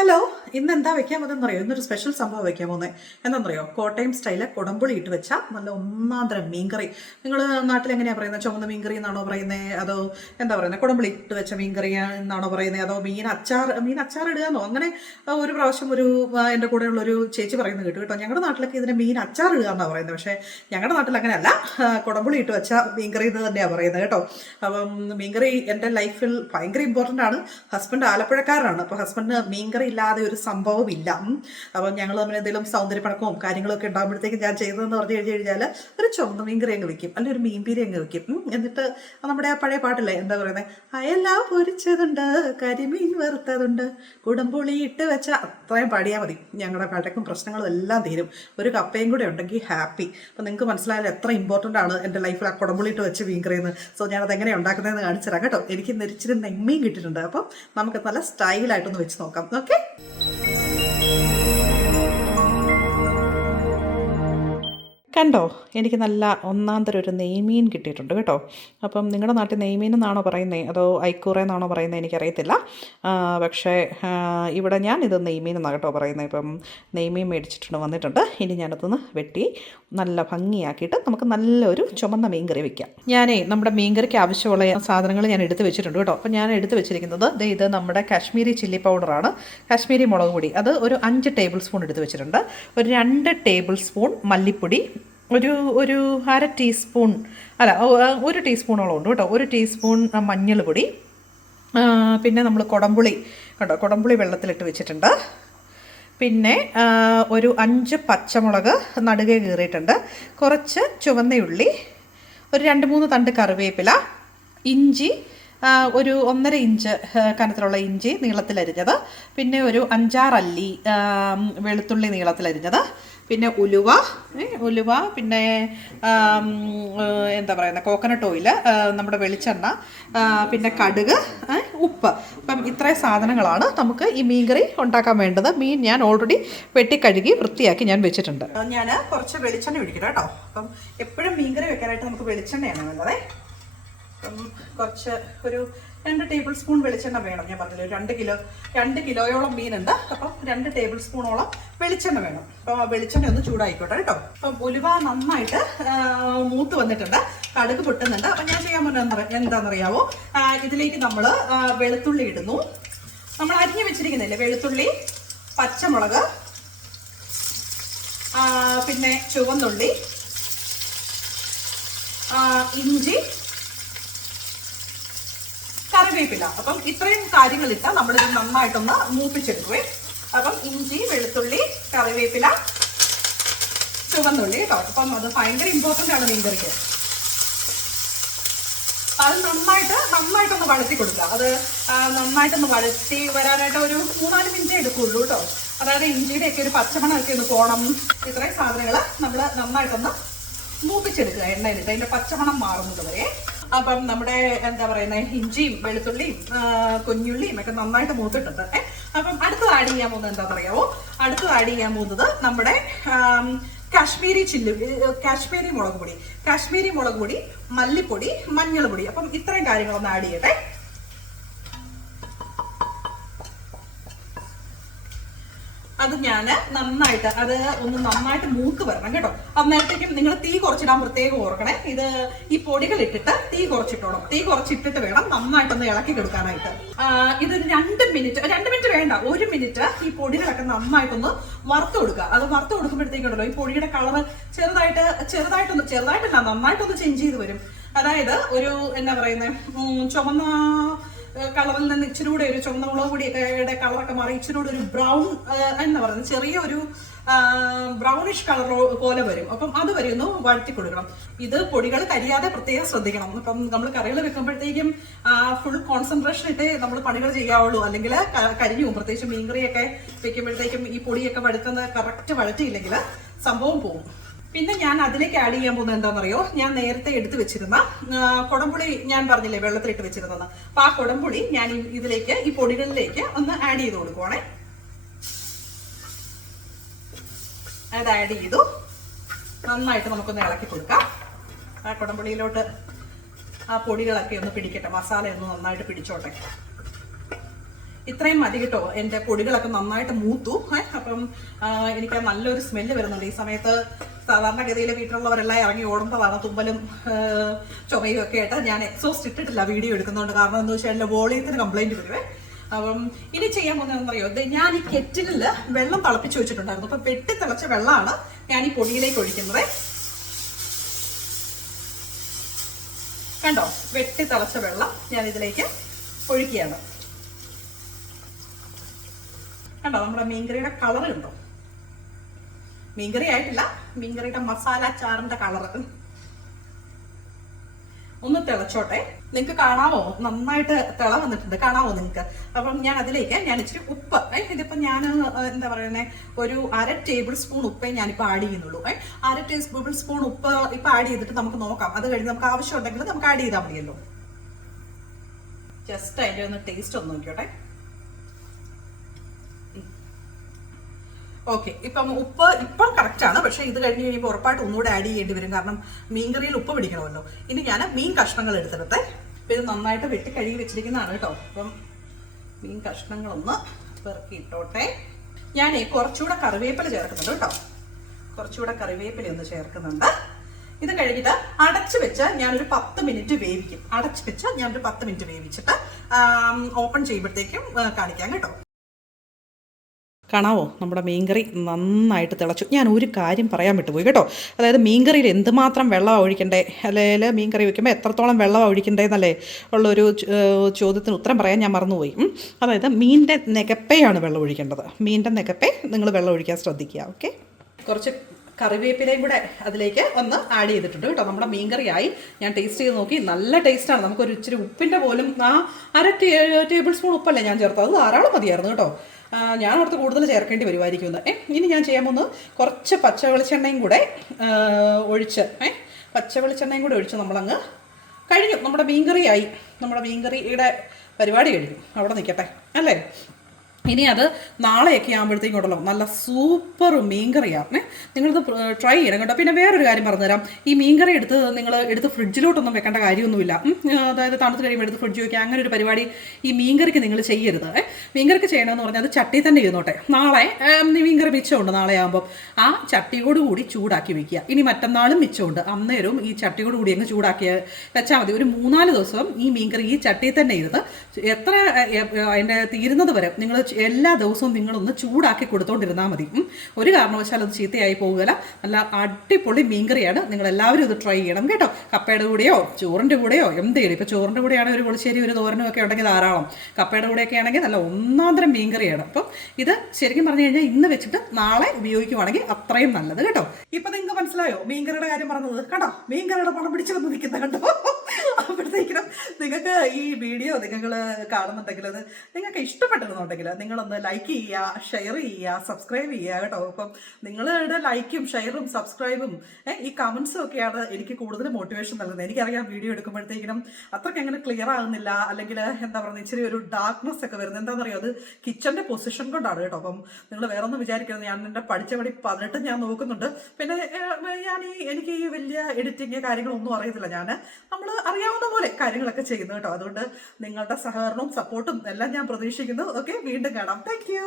Hello, ഇന്ന് എന്താ വെക്കാൻ പോകുന്നതെന്നറിയോ? ഇന്നൊരു സ്പെഷ്യൽ സംഭവം വെക്കാൻ പോകുന്നത് എന്താണെന്നറിയോ? കോട്ടയം സ്റ്റൈല് കുടംപുളി ഇട്ട് വെച്ച നല്ല ഒന്നാന്തരം മീൻകറി. നിങ്ങൾ നാട്ടിൽ എങ്ങനെയാണ് പറയുന്നത്? ചുവന്ന മീൻകറി എന്നാണോ പറയുന്നത്? അതോ എന്താ പറയുന്നത്, കുടംപുളി ഇട്ട് വെച്ച മീൻകറി എന്നാണോ പറയുന്നത്? അതോ മീൻ അച്ചാർ ഇടുകയെന്നോ? അങ്ങനെ ഒരു പ്രാവശ്യം എൻ്റെ കൂടെയുള്ളൊരു ചേച്ചി പറയുന്നത് കേട്ടു കേട്ടോ. ഞങ്ങളുടെ നാട്ടിലൊക്കെ ഇതിന് മീൻ അച്ചാർ ഇടുക എന്നാണ് പറയുന്നത്. പക്ഷേ ഞങ്ങളുടെ നാട്ടിൽ അങ്ങനെയല്ല, കുടംപുളി ഇട്ട് വെച്ച മീൻകറി എന്ന് തന്നെയാണ് പറയുന്നത് കേട്ടോ. അപ്പം മീൻകറി എൻ്റെ ലൈഫിൽ ഭയങ്കര ഇമ്പോർട്ടൻ്റ് ആണ്. ഹസ്ബൻഡ് ആലപ്പുഴക്കാരനാണ്. അപ്പോൾ ഹസ്ബൻഡിന് മീൻകറി ഇല്ലാതെ ഒരു സംഭവം ഇല്ല. അപ്പം ഞങ്ങൾ തമ്മിൽ എന്തെങ്കിലും സൗന്ദര്യപ്പണക്കവും കാര്യങ്ങളൊക്കെ ഉണ്ടാകുമ്പോഴത്തേക്ക് ഞാൻ ചെയ്തതെന്ന് പറഞ്ഞു കഴിഞ്ഞാൽ ഒരു ചുവന്ന മീൻകറി അങ്ങ് വെക്കും, അല്ലെങ്കിൽ ഒരു മീൻപീരി അങ്ങ് വെക്കും. എന്നിട്ട് നമ്മുടെ ആ പഴയ പാട്ടില്ലേ, എന്താ പറയുന്നത്, അയെല്ലാം പൊരിച്ചതുണ്ട്, കരിമീൻ വറുത്തതുണ്ട്, കുടംപുളി ഇട്ട് വെച്ച, അത്രയും പാടിയാൽ മതി. ഞങ്ങളുടെ പഴക്കും പ്രശ്നങ്ങളും എല്ലാം തീരും. ഒരു കപ്പയും കൂടെ ഉണ്ടെങ്കിൽ ഹാപ്പി. അപ്പം നിങ്ങൾക്ക് മനസ്സിലായാലും എത്ര ഇമ്പോർട്ടൻ്റ് ആണ് എൻ്റെ ലൈഫിൽ ആ കുടംപുളി ഇട്ട് വെച്ച് മീൻകറിയെന്ന്. സോ ഞാനത് എങ്ങനെ ഉണ്ടാക്കുന്നതെന്ന് കാണിച്ചു തരാം കേട്ടോ. എനിക്ക് ഇച്ചിരി നെമ്മീൻ കിട്ടിയിട്ടുണ്ട്. അപ്പം നമുക്ക് നല്ല സ്റ്റൈലായിട്ടൊന്ന് വെച്ച് നോക്കാം. ഓക്കെ, കണ്ടോ, എനിക്ക് നല്ല ഒന്നാന്തരം ഒരു നെയ്മീൻ കിട്ടിയിട്ടുണ്ട് കേട്ടോ. അപ്പം നിങ്ങളുടെ നാട്ടിൽ നെയ്മീൻ എന്നാണോ പറയുന്നത് അതോ ഐക്കൂറ എന്നാണോ പറയുന്നത് എനിക്കറിയത്തില്ല. പക്ഷേ ഇവിടെ ഞാനിത് നെയ്മീൻ എന്നാണ് കേട്ടോ പറയുന്നത്. ഇപ്പം നെയ്മീൻ വന്നിട്ടുണ്ട്. ഇനി ഞാനതൊന്ന് വെട്ടി നല്ല ഭംഗിയാക്കിയിട്ട് നമുക്ക് നല്ലൊരു ചുമന്ന മീൻകറി വയ്ക്കാം. നമ്മുടെ മീൻകറിക്ക് ആവശ്യമുള്ള സാധനങ്ങൾ ഞാൻ എടുത്ത് വെച്ചിട്ടുണ്ട് കേട്ടോ. അപ്പം ഞാൻ എടുത്ത് വെച്ചിരിക്കുന്നത് ഇത് നമ്മുടെ കാശ്മീരി ചില്ലി പൗഡറാണ്. കാശ്മീരി മുളക് പൊടി അത് ഒരു 5 ടേബിൾ സ്പൂൺ എടുത്ത് വെച്ചിട്ടുണ്ട്. ഒരു 2 ടേബിൾ സ്പൂൺ മല്ലിപ്പൊടി, ഒരു 1/2 ടീസ്പൂൺ, അല്ല 1 ടീസ്പൂണോളം ഉണ്ട് കേട്ടോ. 1 ടീസ്പൂൺ മഞ്ഞൾ പൊടി, പിന്നെ നമ്മൾ കുടംപുളി കേട്ടോ, കുടംപുളി വെള്ളത്തിലിട്ട് വെച്ചിട്ടുണ്ട്. പിന്നെ ഒരു 5 പച്ചമുളക് നടുകെ കീറിയിട്ടുണ്ട്, കുറച്ച് ചുവന്നയുള്ളി, ഒരു 2-3 തണ്ട് കറിവേപ്പില, ഇഞ്ചി ഒരു 1.5 ഇഞ്ച് കനത്തിലുള്ള ഇഞ്ചി നീളത്തിലരിഞ്ഞത്, പിന്നെ ഒരു 5-6 അല്ലി വെളുത്തുള്ളി നീളത്തിലരിഞ്ഞത്, പിന്നെ ഉലുവ, പിന്നെ എന്താ പറയുന്നത്, കോക്കനട്ട് ഓയിൽ, നമ്മുടെ വെളിച്ചെണ്ണ, പിന്നെ കടുക്, ഉപ്പ്. അപ്പം ഇത്രയും സാധനങ്ങളാണ് നമുക്ക് ഈ മീൻകറി ഉണ്ടാക്കാൻ വേണ്ടത്. മീൻ ഞാൻ ഓൾറെഡി വെട്ടിക്കഴുകി വൃത്തിയാക്കി ഞാൻ വെച്ചിട്ടുണ്ട്. ഞാൻ കുറച്ച് വെളിച്ചെണ്ണ ഒഴിക്കണം കേട്ടോ. അപ്പം എപ്പോഴും മീൻകറി വെക്കാനായിട്ട് നമുക്ക് വെളിച്ചെണ്ണയാണ് നല്ലതേ. കുറച്ച് ഒരു 2 ടേബിൾ സ്പൂൺ വെളിച്ചെണ്ണ വേണം. ഞാൻ പറഞ്ഞില്ല, 2 കിലോയോളം മീനുണ്ട്. അപ്പം 2 ടേബിൾ സ്പൂണോളം വെളിച്ചെണ്ണ വേണം. അപ്പോൾ വെളിച്ചെണ്ണ ഒന്ന് ചൂടായിക്കോട്ടെ കേട്ടോ. അപ്പം ഉലുവ നന്നായിട്ട് മൂത്ത് വന്നിട്ടുണ്ട്, കടുക് പൊട്ടുന്നുണ്ട്. അപ്പം ഞാൻ ചെയ്യാൻ പോകുന്നത് എന്താണെന്നറിയാവോ? ഇതിലേക്ക് നമ്മൾ വെളുത്തുള്ളി ഇടുന്നു. നമ്മൾ അരിഞ്ഞ് വെച്ചിരിക്കുന്നില്ലേ, വെളുത്തുള്ളി, പച്ചമുളക്, പിന്നെ ചുവന്നുള്ളി, ഇഞ്ചി, കറിവേപ്പില. അപ്പം ഇത്രയും കാര്യങ്ങളിട്ടാൽ നമ്മളിത് നന്നായിട്ടൊന്ന് മൂപ്പിച്ചെടുക്കുവേ. അപ്പം ഇഞ്ചി, വെളുത്തുള്ളി, കറിവേപ്പില, ചുവന്നുള്ളി കേട്ടോ. അപ്പം അത് ഭയങ്കര ഇമ്പോർട്ടൻ്റ് ആണ് മീൻകറിക്ക്. അത് നന്നായിട്ടൊന്ന് വഴറ്റി കൊടുക്കുക. അത് നന്നായിട്ടൊന്ന് വഴറ്റി വരാനായിട്ട് ഒരു 3-4 മിനിറ്റ് എടുക്കുള്ളൂ കേട്ടോ. അതായത് ഇഞ്ചിയുടെയൊക്കെ ഒരു പച്ചമണമൊക്കെ ഒന്ന് പോകണം. ഇത്രയും സാധനങ്ങൾ നമ്മൾ നന്നായിട്ടൊന്ന് മൂപ്പിച്ചെടുക്കുക എണ്ണയിലിട്ട്, അതിൻ്റെ പച്ചമണം മാറുന്നത് വരെ. അപ്പം നമ്മുടെ എന്താ പറയുന്നത്, ഇഞ്ചിയും വെളുത്തുള്ളിയും കുഞ്ഞുള്ളിയും ഒക്കെ നന്നായിട്ട് മൂത്തിട്ടുണ്ട്. അപ്പം അടുത്തത് ആഡ് ചെയ്യാൻ പോകുന്നത് എന്താ പറയാവോ? അടുത്തത് ആഡ് ചെയ്യാൻ പോകുന്നത് നമ്മുടെ കാശ്മീരി മുളക് പൊടി, മല്ലിപ്പൊടി, മഞ്ഞൾ പൊടി. അപ്പം ഇത്രയും കാര്യങ്ങളൊന്ന് ആഡ് ചെയ്യട്ടെ. അത് ഞാൻ നന്നായിട്ട് മൂത്ത് വരണം കേട്ടോ. അന്നേരത്തേക്കും നിങ്ങൾ തീ കുറച്ചിടാൻ പ്രത്യേകം ഓർക്കണേ. ഈ പൊടികൾ ഇട്ടിട്ട് തീ കുറച്ചിട്ടോണം. തീ കുറച്ചിട്ടിട്ട് വേണം നന്നായിട്ടൊന്ന് ഇളക്കി കൊടുക്കാനായിട്ട്. ഇത് 2 മിനിറ്റ് വേണ്ട, 1 മിനിറ്റ് ഈ പൊടികളൊക്കെ നന്നായിട്ടൊന്ന് വറുത്ത് കൊടുക്കുക. അത് വറുത്ത് കൊടുക്കുമ്പോഴത്തേക്കുണ്ടല്ലോ ഈ പൊടിയുടെ കളറ് ചെറുതായിട്ടല്ല നന്നായിട്ടൊന്ന് ചേഞ്ച് ചെയ്ത് വരും. അതായത് ഒരു എന്താ പറയുന്നത്, ചുവന്ന കളറിൽ നിന്ന് ഇച്ചിരി കൂടെ ഒരു ചുവന്ന മുളക് പൊടിയൊക്കെ കളറൊക്കെ മാറി ഇച്ചിരി കൂടെ ഒരു ബ്രൗൺ എന്താ പറയുന്നത്, ചെറിയൊരു ബ്രൗണിഷ് കളർ പോലെ വരും. അപ്പം അത് വരെ ഒന്ന് വഴറ്റി കൊടുക്കണം. ഇത് പൊടികൾ കരിയാതെ പ്രത്യേകം ശ്രദ്ധിക്കണം. അപ്പം നമ്മൾ കറികൾ വെക്കുമ്പോഴത്തേക്കും ഫുൾ കോൺസെൻട്രേഷൻ ഇട്ട് നമ്മൾ പണികൾ ചെയ്യാവുള്ളൂ, അല്ലെങ്കിൽ കരിഞ്ഞു പോകും. പ്രത്യേകിച്ച് മീൻകറിയൊക്കെ വെക്കുമ്പോഴത്തേക്കും ഈ പൊടിയൊക്കെ കറക്റ്റ് വഴറ്റിയില്ലെങ്കിൽ സംഭവം പോകും. പിന്നെ ഞാൻ അതിലേക്ക് ആഡ് ചെയ്യാൻ പോകുന്നത് എന്താണെന്നറിയോ? ഞാൻ നേരത്തെ എടുത്തു വെച്ചിരുന്ന കുടംപുളി ഞാൻ പറഞ്ഞില്ലേ വെള്ളത്തിലിട്ട് വെച്ചിരുന്നത്. അപ്പൊ ആ കുടംപുളി ഞാൻ ഇതിലേക്ക്, ഈ പൊടികളിലേക്ക് ഒന്ന് ആഡ് ചെയ്ത് കൊടുക്കുവാണേ. അത് ആഡ് ചെയ്തു നന്നായിട്ട് നമുക്കൊന്ന് ഇളക്കി കൊടുക്കാം. ആ കുടംപുളിയിലോട്ട് ആ പൊടികളൊക്കെ ഒന്ന് പിടിക്കട്ടെ, മസാല ഒന്ന് നന്നായിട്ട് പിടിച്ചോട്ടെ. ഇത്രയും മതി കേട്ടോ. എൻ്റെ പൊടികളൊക്കെ നന്നായിട്ട് മൂത്തു. അപ്പം എനിക്ക് നല്ലൊരു സ്മെല്ല് വരുന്നുണ്ട്. ഈ സമയത്ത് സാധാരണഗതിയിൽ വീട്ടിലുള്ളവരെല്ലാം ഇറങ്ങി ഓടുന്നതാണ്. തുമ്പലും ചുമയും ഒക്കെ ആയിട്ട് ഞാൻ എക്സോസ്റ്റ് ഇട്ടിട്ടില്ല വീഡിയോ എടുക്കുന്നതുകൊണ്ട്. കാരണം എന്താ വെച്ചാൽ എൻ്റെ വോളിയത്തിന് കംപ്ലൈൻറ്റ് വരുവേ. അപ്പം ഇനി ചെയ്യാൻ പോകുന്നതെന്നറിയോ, ഞാൻ ഈ കെറ്റിലിൽ വെള്ളം തിളപ്പിച്ച് വെച്ചിട്ടുണ്ടായിരുന്നു. അപ്പം വെട്ടി തിളച്ച വെള്ളമാണ് ഞാൻ ഈ പൊടിയിലേക്ക് ഒഴിക്കുന്നത്. കണ്ടോ, വെട്ടി തിളച്ച വെള്ളം ഞാൻ ഇതിലേക്ക് ഒഴിക്കുകയാണ്. കണ്ടോ, നമ്മുടെ മീൻകറിയുടെ കളർ കണ്ടോ? മീൻകറി ആയിട്ടില്ല, മീൻകറിയുടെ മസാല ചാറിന്റെ കളർ. ഒന്ന് തിളച്ചോട്ടെ. നിങ്ങൾക്ക് കാണാമോ? നന്നായിട്ട് തിള വന്നിട്ടുണ്ട്, കാണാമോ നിങ്ങൾക്ക്? അപ്പം ഞാൻ അതിലേക്ക് ഇച്ചിരി ഉപ്പ്, ഇതിപ്പോൾ ഞാൻ എന്താ പറയുന്നത്, ഒരു 1/2 ടേബിൾ സ്പൂൺ ഉപ്പേ ഞാനിപ്പോൾ ആഡ് ചെയ്യുന്നുള്ളൂ. 1/2 ടേബിൾ സ്പൂൺ ഉപ്പ് ഇപ്പം ആഡ് ചെയ്തിട്ട് നമുക്ക് നോക്കാം. അത് കഴിഞ്ഞ് നമുക്ക് ആവശ്യം ഉണ്ടെങ്കിൽ നമുക്ക് ആഡ് ചെയ്താൽ മതിയല്ലോ. ജസ്റ്റ് അതിൻ്റെ ഒന്ന് ടേസ്റ്റ് ഒന്ന് നോക്കിയോട്ടെ. ഓക്കെ, ഇപ്പം ഉപ്പ് ഇപ്പം കറക്റ്റാണ്. പക്ഷേ ഇത് കഴിഞ്ഞ് കഴിയുമ്പോൾ ഉറപ്പായിട്ട് ഒന്നുകൂടെ ആഡ് ചെയ്യേണ്ടി വരും. കാരണം മീൻകറിയിൽ ഉപ്പ് പിടിക്കണമല്ലോ. ഇനി ഞാൻ മീൻ കഷ്ണങ്ങൾ എടുത്തിടട്ടെ. അപ്പം ഇത് നന്നായിട്ട് വെട്ടി കഴുകി വെച്ചിരിക്കുന്നതാണ് കേട്ടോ. അപ്പം മീൻ കഷ്ണങ്ങളൊന്ന് പെറുക്കി ഇട്ടോട്ടെ. ഞാൻ കുറച്ചുകൂടെ കറിവേപ്പില ചേർക്കുന്നുണ്ട് കേട്ടോ. കുറച്ചുകൂടെ കറിവേപ്പില ഒന്ന് ചേർക്കുന്നുണ്ട്. ഇത് കഴിഞ്ഞിട്ട് അടച്ചു വെച്ച് ഞാനൊരു 10 മിനിറ്റ് വേവിക്കും. അടച്ചു വെച്ച് ഞാനൊരു 10 മിനിറ്റ് വേവിച്ചിട്ട് ഓപ്പൺ ചെയ്യുമ്പോഴത്തേക്കും കാണിക്കാം കേട്ടോ. കാണാവോ, നമ്മുടെ മീൻകറി നന്നായിട്ട് തിളച്ചു. ഞാൻ ഒരു കാര്യം പറയാൻ വിട്ടുപോയി കേട്ടോ. അതായത് മീൻകറിയിൽ എന്തുമാത്രം വെള്ളമാണ് ഒഴിക്കണ്ടേ, അല്ലെങ്കിൽ മീൻകറി വയ്ക്കുമ്പോൾ എത്രത്തോളം വെള്ളമാണ് ഒഴിക്കണ്ടേന്നല്ലേ ഉള്ളൊരു ചോദ്യത്തിന് ഉത്തരം പറയാൻ ഞാൻ മറന്നുപോയി. അതായത് മീനിൻ്റെ നികപ്പയാണ് വെള്ളം ഒഴിക്കേണ്ടത്. മീനിൻ്റെ നികപ്പേ നിങ്ങൾ വെള്ളം ഒഴിക്കാൻ ശ്രദ്ധിക്കുക. ഓക്കെ, കുറച്ച് കറിവേപ്പിലയും കൂടെ അതിലേക്ക് ഒന്ന് ആഡ് ചെയ്തിട്ടുണ്ട് കേട്ടോ. നമ്മുടെ മീൻകറിയായി. ഞാൻ ടേസ്റ്റ് ചെയ്ത് നോക്കി, നല്ല ടേസ്റ്റാണ്. നമുക്കൊരു ഇച്ചിരി ഉപ്പിൻ്റെ പോലും 1/2 ടേബിൾ സ്പൂൺ ഉപ്പല്ലേ ഞാൻ ചേർത്തത്, അത് ധാരാളം മതിയായിരുന്നു കേട്ടോ. ഞാൻ അവിടുത്തെ കൂടുതൽ ചേർക്കേണ്ടി വരുമായിരിക്കും. ഇനി ഞാൻ ചെയ്യാൻ പോകുന്നത് കുറച്ച് പച്ച വെളിച്ചെണ്ണയും കൂടെ ഒഴിച്ച് പച്ച വെളിച്ചെണ്ണയും കൂടെ ഒഴിച്ച് നമ്മളങ്ങ് കഴിഞ്ഞു. നമ്മുടെ മീൻകറിയായി. നമ്മുടെ മീൻകറിയുടെ പരിപാടി കഴിഞ്ഞു. അവിടെ നിൽക്കട്ടെ അല്ലേ. ഇനി അത് നാളെയൊക്കെ ആകുമ്പോഴത്തേക്കും ഉണ്ടല്ലോ നല്ല സൂപ്പർ മീൻകറിയാണ്. നിങ്ങളിത് ട്രൈ ചെയ്യണം കേട്ടോ. പിന്നെ വേറൊരു കാര്യം പറഞ്ഞുതരാം. ഈ മീൻകറി എടുത്ത് ഫ്രിഡ്ജിലോട്ടൊന്നും വെക്കേണ്ട കാര്യമൊന്നുമില്ല. അതായത് തണുത്ത് കഴിയുമ്പോൾ എടുത്ത് ഫ്രിഡ്ജ് വയ്ക്കുക, അങ്ങനെ ഒരു പരിപാടി ഈ മീൻകറിക്ക് നിങ്ങൾ ചെയ്യരുത്. മീൻകറിക്ക് ചെയ്യണമെന്ന് പറഞ്ഞാൽ അത് ചട്ടി തന്നെ ഇരുന്നോട്ടെ. നാളെ മീൻകറി മിച്ചമുണ്ട്, നാളെ ആകുമ്പോൾ ആ ചട്ടിയോട് കൂടി ചൂടാക്കി വെക്കുക. ഇനി മറ്റന്നാളും മിച്ചമുണ്ട്, അന്നേരവും ഈ ചട്ടിയോട് കൂടി അങ്ങ് ചൂടാക്കി വെച്ചാൽ മതി. ഒരു 3-4 ദിവസം ഈ മീൻകറി ഈ ചട്ടിയിൽ തന്നെ ഇരുന്ന് എത്ര അതിൻ്റെ തീരുന്നത് വരെ നിങ്ങൾ എല്ലാ ദിവസവും നിങ്ങളൊന്ന് ചൂടാക്കി കൊടുത്തോണ്ടിരുന്നാൽ മതി. ഒരു കാരണവശാലും അത് ചീത്തയായി പോകുകയില്ല. നല്ല അടിപൊളി മീൻകറിയാണ്. നിങ്ങളെല്ലാവരും ഇത് ട്രൈ ചെയ്യണം കേട്ടോ. കപ്പയുടെ കൂടെയോ ചോറിൻ്റെ കൂടെയോ എന്തെങ്കിലും. ഇപ്പോൾ ചോറിൻ്റെ കൂടെയാണെങ്കിൽ ഒരു പുളിശ്ശേരി ഒരു തോരനും ഒക്കെ ഉണ്ടെങ്കിൽ ധാരാളം. കപ്പയുടെ കൂടെയൊക്കെ ആണെങ്കിൽ നല്ല ഒന്നാന്തരം മീൻകറിയാണ്. അപ്പം ഇത് ശരിക്കും പറഞ്ഞു കഴിഞ്ഞാൽ ഇന്ന് വെച്ചിട്ട് നാളെ ഉപയോഗിക്കുവാണെങ്കിൽ അത്രയും നല്ലത് കേട്ടോ. ഇപ്പം നിങ്ങൾക്ക് മനസ്സിലായോ മീൻകറിയുടെ കാര്യം പറഞ്ഞത്? കേട്ടോ, മീൻകറിയുടെ പണം പിടിച്ച് വന്ന് നിൽക്കുന്നത് കേട്ടോ. അപ്പോഴത്തേക്കിനും നിങ്ങൾക്ക് ഈ വീഡിയോ നിങ്ങൾ കാണുന്നുണ്ടെങ്കിൽ അത് നിങ്ങൾക്ക് ഇഷ്ടപ്പെട്ടിരുന്നുണ്ടെങ്കിൽ നിങ്ങളൊന്ന് ലൈക്ക് ചെയ്യുക, ഷെയർ ചെയ്യുക, സബ്സ്ക്രൈബ് ചെയ്യുക കേട്ടോ. അപ്പം നിങ്ങളുടെ ലൈക്കും ഷെയറും സബ്സ്ക്രൈബും ഈ കമൻസും ഒക്കെയാണ് എനിക്ക് കൂടുതൽ മോട്ടിവേഷൻ നൽകുന്നത്. എനിക്കറിയാം വീഡിയോ എടുക്കുമ്പോഴത്തേക്കിനും അത്രയ്ക്ക് അങ്ങനെ ക്ലിയർ ആകുന്നില്ല, അല്ലെങ്കിൽ എന്താ പറയുക ഇച്ചിരി ഒരു ഡാർക്ക്നെസ് ഒക്കെ വരുന്നത്. എന്താണെന്നറിയോ, അത് കിച്ചൻ്റെ പൊസിഷൻ കൊണ്ടാണ് കേട്ടോ. അപ്പം നിങ്ങൾ വേറെ ഒന്നും വിചാരിക്കരുത്. ഞാൻ എൻ്റെ പഠിച്ചപടി 18 ഞാൻ നോക്കുന്നുണ്ട്. പിന്നെ എനിക്ക് ഈ വലിയ എഡിറ്റിങ് കാര്യങ്ങളൊന്നും അറിയത്തില്ല. നമ്മൾ അറിയാവുന്ന പോലെ കാര്യങ്ങളൊക്കെ ചെയ്യുന്നു കേട്ടോ. അതുകൊണ്ട് നിങ്ങളുടെ സഹകരണവും സപ്പോർട്ടും എല്ലാം ഞാൻ പ്രതീക്ഷിക്കുന്നു. ഓക്കെ, വീണ്ടും കാണാം. Thank you.